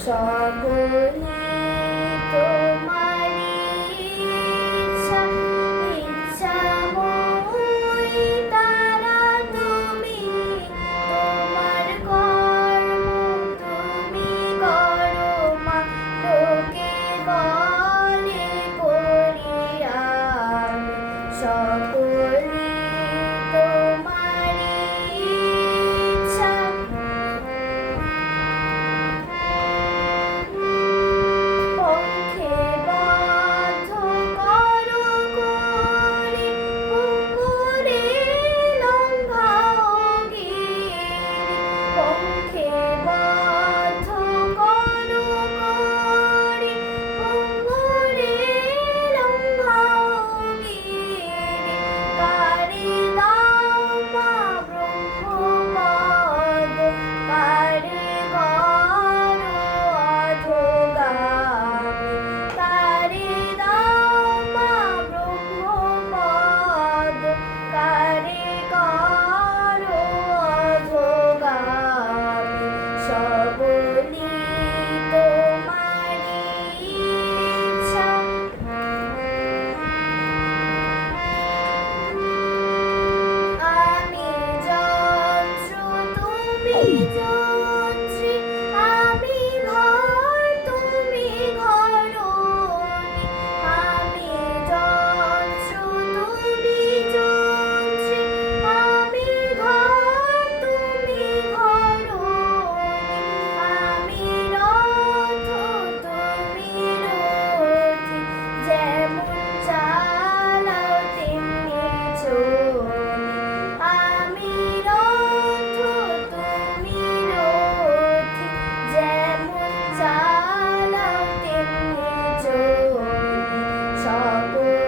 So kung Oh,